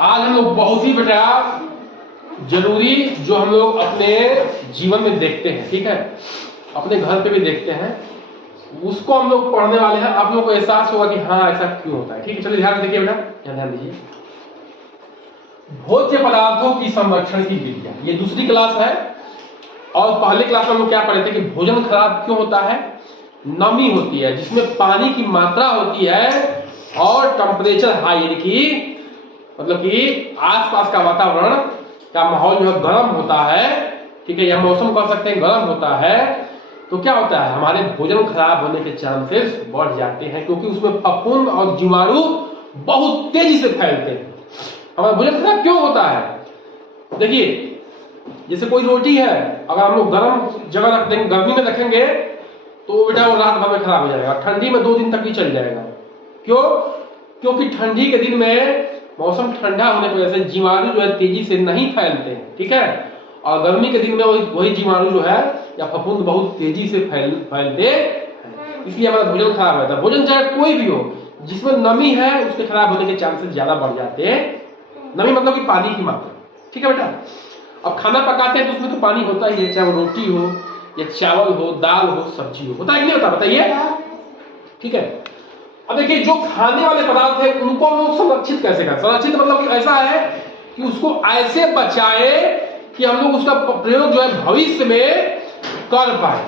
आज हम लोग बहुत ही बेटा जरूरी जो हम लोग अपने जीवन में देखते हैं, ठीक है, अपने घर पे भी देखते हैं, उसको हम लोग पढ़ने वाले हैं। आप लोगों को एहसास होगा कि हाँ ऐसा क्यों होता है। ठीक है, चलिए ध्यान से देखिए बेटा, ध्यान दीजिए। भोज्य पदार्थों की संरक्षण की विधियां, ये दूसरी क्लास है। और पहले क्लास में हम लोग क्या पढ़े थे कि भोजन खराब क्यों होता है। नमी होती है जिसमें पानी की मात्रा होती है और टेम्परेचर हाई, यानी कि मतलब कि आसपास का वातावरण का माहौल जो है गर्म होता है, ठीक है, या मौसम कह सकते हैं गर्म होता है, तो क्या होता है हमारे भोजन खराब होने के चांसेस बढ़ जाते हैं, क्योंकि उसमें फफूंद और जीवाणु बहुत तेजी से फैलते हैं। हमारा भोजन खराब क्यों होता है? देखिए, जैसे कोई रोटी है, अगर हम लोग गर्म जगह रख देंगे, गर्मी में रखेंगे, तो बेटा वो रात भर में खराब हो जाएगा, ठंडी में 2 दिन तक ही चल जाएगा। क्यों? क्योंकि ठंडी के दिन में मौसम ठंडा होने की वजह से जीवाणु जो है तेजी से नहीं फैलते हैं, ठीक है, और गर्मी के दिन में वही जीवाणु जो है या फफूंद बहुत तेजी से फैलते हैं, इसलिए हमारा भोजन खराब रहता है। भोजन चाहे कोई भी हो, जिसमें नमी है उसके खराब होने के चांसेस ज्यादा बढ़ जाते हैं। नमी मतलब कि पानी की मात्रा, ठीक है बेटा। अब खाना पकाते हैं तो उसमें तो पानी होता ही है, चाहे वो रोटी हो या चावल हो, दाल हो, सब्जी हो, होता है कि नहीं होता, बताइए। ठीक है, अब देखिए जो खाने वाले पदार्थ है उनको हम लोग संरक्षित कैसे करें। संरक्षित मतलब कि ऐसा है कि उसको ऐसे बचाए कि हम लोग उसका प्रयोग जो है भविष्य में कर पाए,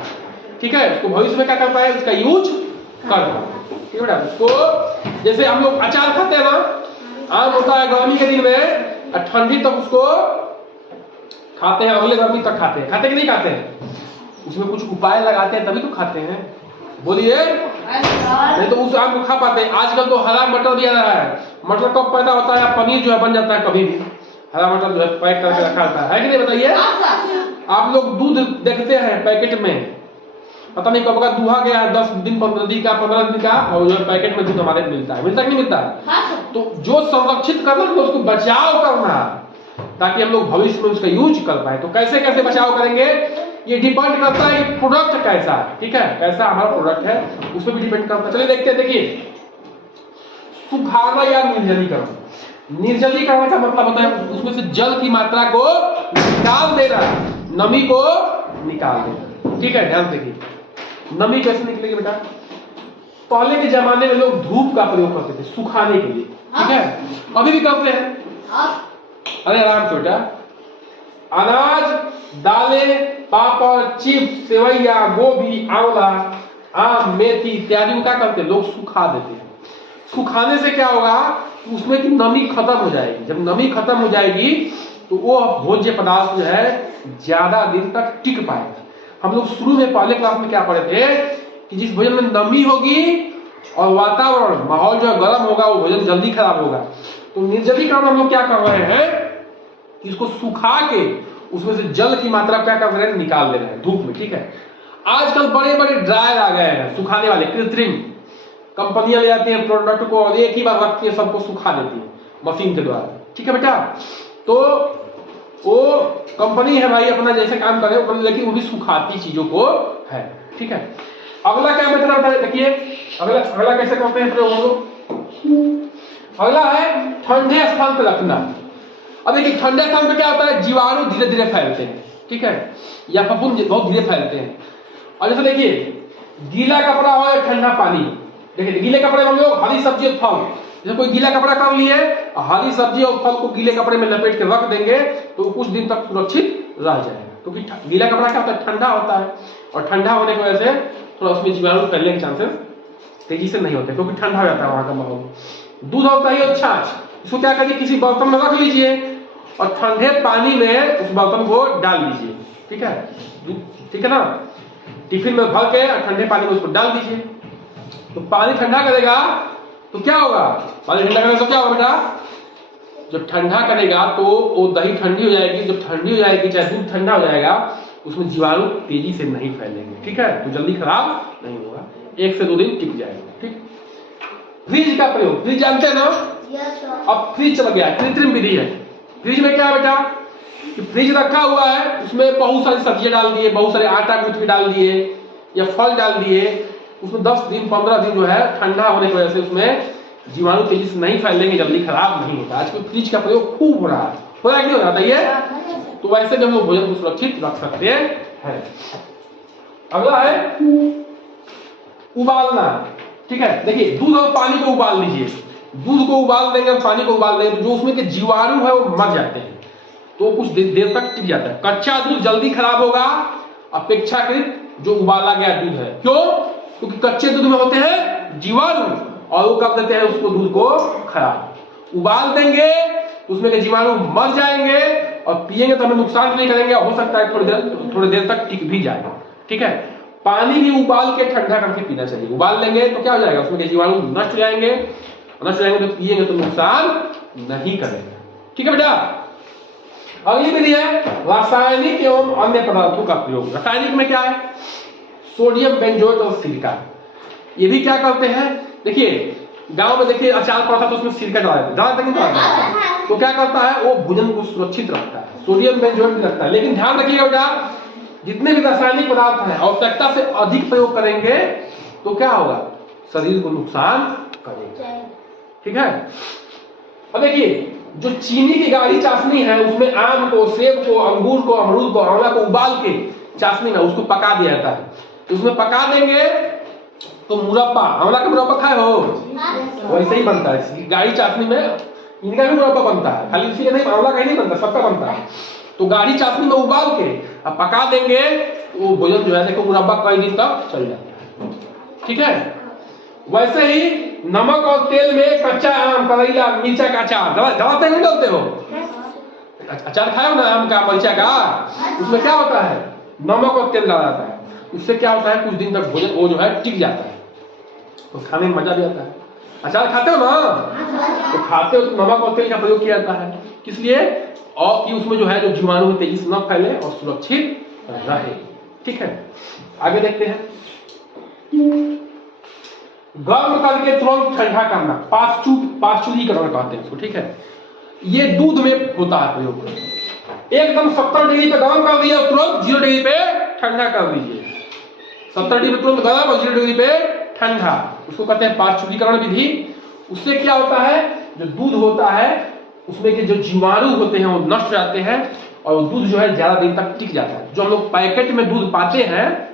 ठीक है, उसको भविष्य में क्या कर पाए, उसका यूज कर पाए, ठीक है बेटा। उसको जैसे हम लोग अचार खाते हैं ना, आम होता है गर्मी के दिन में, ठंडी तक उसको खाते हैं, अगले गर्मी तक खाते हैं कि नहीं खाते हैं? उसमें कुछ उपाय लगाते हैं तभी तो खाते हैं, बोलिए, नहीं तो उस आम को खा पाते हैं। आजकल तो हरा मटर भी आ रहा है, मटर कब पैदा होता है, पनीर जो है बन जाता है कभी भी, हरा मटर जो है पैक करके रखा होता है कि नहीं, बताइए। आप लोग दूध देखते हैं पैकेट में, पता नहीं कब का दूहा गया है, 10 दिन 15 दिन का 15 दिन का, और जो पैकेट में दूध हमारे मिलता है, मिलता कि नहीं मिलता? तो जो संरक्षित करना है उसको बचाव करना, ताकि हम लोग भविष्य में उसका यूज कर पाए। तो कैसे कैसे बचाव करेंगे, ये डिपेंड करता है कि प्रोडक्ट कैसा है, ठीक है, कैसा हमारा प्रोडक्ट है उस पर भी डिपेंड करता है। चलिए देखते हैं, देखिए, सुखाना या निर्जलीकरण। निर्जलीकरण का मतलब होता है उसमें से जल की मात्रा को निकाल देना, नमी को निकाल देना, ठीक है। ध्यान देखिए, नमी कैसे निकलेगी बेटा? पहले के जमाने में लोग धूप का प्रयोग करते थे सुखाने के लिए, ठीक है, अभी भी करते हैं। अरे आराम से बेटा, अनाज, दालें, पापड़, चिप्स, सेवैया, गोभी, आंवला, आम, मेथी इत्यादि को क्या करते हैं लोग सुखा देते हैं। सुखाने से क्या होगा, उसमें की नमी खत्म हो जाएगी। जब नमी खत्म हो जाएगी तो वो भोज्य पदार्थ जो है ज्यादा दिन तक टिक पाएगा। हम लोग शुरू में पहले क्लास में क्या पढ़े थे कि जिस भोजन में नमी होगी और वातावरण माहौल जो है गर्म होगा, वो भोजन जल्दी खराब होगा। तो निर्जलीकरण हम लोग क्या कर रहे हैं, इसको सुखा के उसमें से जल की मात्रा क्या कर रहे हैं, निकाल दे रहे हैं धूप में, ठीक है। आजकल बड़े बड़े ड्रायर आ गए हैं सुखाने वाले, कृत्रिम कंपनियां ले आती हैं प्रोडक्ट को और एक ही बार रख के सबको सुखा देती है मशीन के द्वारा, ठीक है बेटा। तो वो कंपनी है भाई, अपना जैसे काम करे, लेकिन वो भी सुखाती चीजों को है, ठीक है। अगला क्या मेथड होता है, देखिए अगला कैसे करते हैं प्रयोग हम लोग। अगला है ठंडे स्थान पर रखना। अब देखिए ठंडे स्थान पर क्या होता है, जीवाणु धीरे धीरे फैलते हैं, ठीक है, या फफूंद बहुत धीरे फैलते हैं। और जैसे देखिए गीला कपड़ा हो या ठंडा पानी, देखिए गीले कपड़े में हम लोग हरी सब्जी और फल, जैसे कोई गीला कपड़ा कर लिए, हरी सब्जी और फल को गीले कपड़े में लपेट के रख देंगे तो कुछ दिन तक सुरक्षित रह जाएगा, क्योंकि गीला कपड़ा क्या होता है, ठंडा होता है, और ठंडा होने की वजह से थोड़ा उसमें जीवाणु फैलने के चांसेस तेजी से नहीं होते, क्योंकि ठंडा हो जाता है वहां का माहौल। दूध होता है और छाछ, इसको क्या करिए किसी बर्तन में रख लीजिए और ठंडे पानी में उस बर्तन को डाल दीजिए, ठीक है, ठीक है ना, टिफिन में भर के ठंडे पानी में उसको डाल दीजिए। तो पानी ठंडा करेगा तो क्या होगा, पानी ठंडा करेगा तो क्या होगा बेटा, जब ठंडा करेगा तो वो दही ठंडी हो जाएगी, जब ठंडी हो जाएगी चाहे दूध ठंडा हो जाएगा, उसमें जीवाणु तेजी से नहीं फैलेंगे, ठीक है, तो जल्दी खराब नहीं होगा, 1 से 2 दिन टिक जाएगा, ठीक। फ्रिज का प्रयोग, फ्रिज जानते हैं ना, अब फ्रिज चल गया, कृत्रिम विधि है। फ्रिज में क्या है बेटा, कि फ्रिज रखा हुआ है, उसमें बहुत सारी सब्जियां डाल दिए, बहुत सारे आटा गूंथ के डाल दिए या फल डाल दिए, उसमें 10 दिन 15 दिन जो है ठंडा होने की वजह से उसमें जीवाणु तेजी से नहीं फैलेंगे, जल्दी खराब नहीं होता। आजकल फ्रिज का प्रयोग खूब हो रहा है कि नहीं हो रहा था ये? तो वैसे भी हम लोग भोजन को सुरक्षित रख सकते हैं। अगला है उबालना। ठीक है, देखिए दूध और पानी को उबाल लीजिए। दूध को उबाल देंगे, पानी को उबाल देंगे तो जो उसमें के जीवाणु है वो मर जाते हैं, तो कुछ देर तक टिक जाता है। कच्चा दूध जल्दी खराब होगा अपेक्षाकृत जो उबाला गया दूध है। क्यों? क्योंकि कच्चे दूध में होते हैं जीवाणु और वो कर देते हैं उसको, दूध को खराब। उबाल देंगे तो उसमें के जीवाणु मर जाएंगे और पिएंगे तो हमें नुकसान नहीं करेंगे, हो सकता है थोड़ी देर तक टिक भी जाएगा। ठीक है, पानी भी उबाल के ठंडा करके पीना चाहिए। उबाल लेंगे तो क्या हो जाएगा, उसमें के जीवाणु नष्ट हो जाएंगे, तो पिएंगे तो नुकसान नहीं करेंगे। ठीक है बेटा। अगली विधि है रासायनिक एवं अन्य पदार्थों का प्रयोग। रासायनिक में क्या है? सोडियम बेंजोएट और सिलिका। ये भी क्या करते हैं, देखिए गांव में देखिए अचार पड़ता तो उसमें सिरका डालते नहीं डालते, तो क्या करता है वो भोजन को सुरक्षित रखता है। सोडियम बेंजोएट भी रखता है, लेकिन ध्यान रखिएगा बेटा जितने भी रासायनिक पदार्थ हैं आवश्यकता से अधिक प्रयोग करेंगे तो क्या होगा, शरीर को नुकसान करेगा। ठीक है। अब देखिए जो चीनी की गाढ़ी चाशनी है उसमें आम को, सेब को, अंगूर को, अमरूद को, आंवला को उबाल के चाशनी में उसको पका दिया जाता है। उसमें पका देंगे तो मुरब्बा, आंवला का मुरब्बा खाए हो, वैसे ही बनता है। गाढ़ी चाशनी में इनका भी मुरब्बा बनता है, खाली इसी का नहीं, आंवला का ही नहीं बनता, सबका बनता है। तो गाढ़ी चाशनी में उबाल के अब पका देंगे तो वो भोजन जो है देखो मुरब्बा कई दिन तक चल जाता है। ठीक है। वैसे ही नमक और तेल में कच्चा आम, करेला, मिर्चा का अचार डालते नहीं डालते हो? अचार खाए हो ना आम का, मिर्चा का, उसमें क्या होता है नमक और तेल डाला जाता है। उससे क्या होता है कुछ दिन तक भोजन वो जो है टिक जाता है, तो खाने में मजा भी आता है। अचार खाते हो ना, तो खाते हो तो नमक और तेल का प्रयोग किया जाता है, किस लिए? और कि उसमें जो है जो जीवाणु तेजी से न फैले और सुरक्षित रहे। ठीक है, आगे देखते हैं। गर्म करके तुरंत ठंडा करना, पाश्चुरीकरण कहते हैं इसको। ठीक है, ये दूध में होता है प्रयोग। एकदम 70 डिग्री पे गर्म कर दिया, तुरंत 0 डिग्री पे ठंडा कर दीजिए। 70 डिग्री पे तुरंत गर्म और 0 डिग्री पे ठंडा, उसको कहते हैं पाश्चुरीकरण विधि। उससे क्या होता है, जो दूध होता है उसमें के जो जीवाणु होते हैं वो नष्ट हो जाते हैं और दूध जो है ज्यादा दिन तक टिक जाता है। जो हम लोग पैकेट में दूध पाते हैं,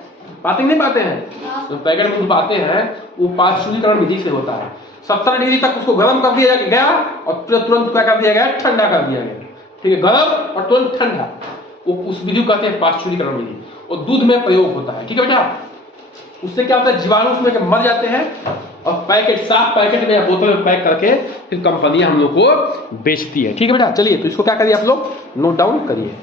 नहीं पाते हैं, जो पैकेट में दूध पाते हैं वो पाश्चुरीकरण विधि से होता है। 70 डिग्री तक उसको गर्म कर दिया गया और तुरंत क्या कर दिया गया, ठंडा कर दिया गया। ठीक है, गर्म और तुरंत ठंडा, वो उस विधि को कहते हैं पाश्चुरीकरण विधि, और दूध में प्रयोग होता है। ठीक है बेटा। उससे क्या होता है जीवाणु उसमें मर जाते हैं और पैकेट, साफ पैकेट में या बोतल में पैक करके फिर कंपनियां हम लोग को बेचती है। ठीक है बेटा। चलिए तो इसको क्या करिए आप लोग नोट डाउन करिए।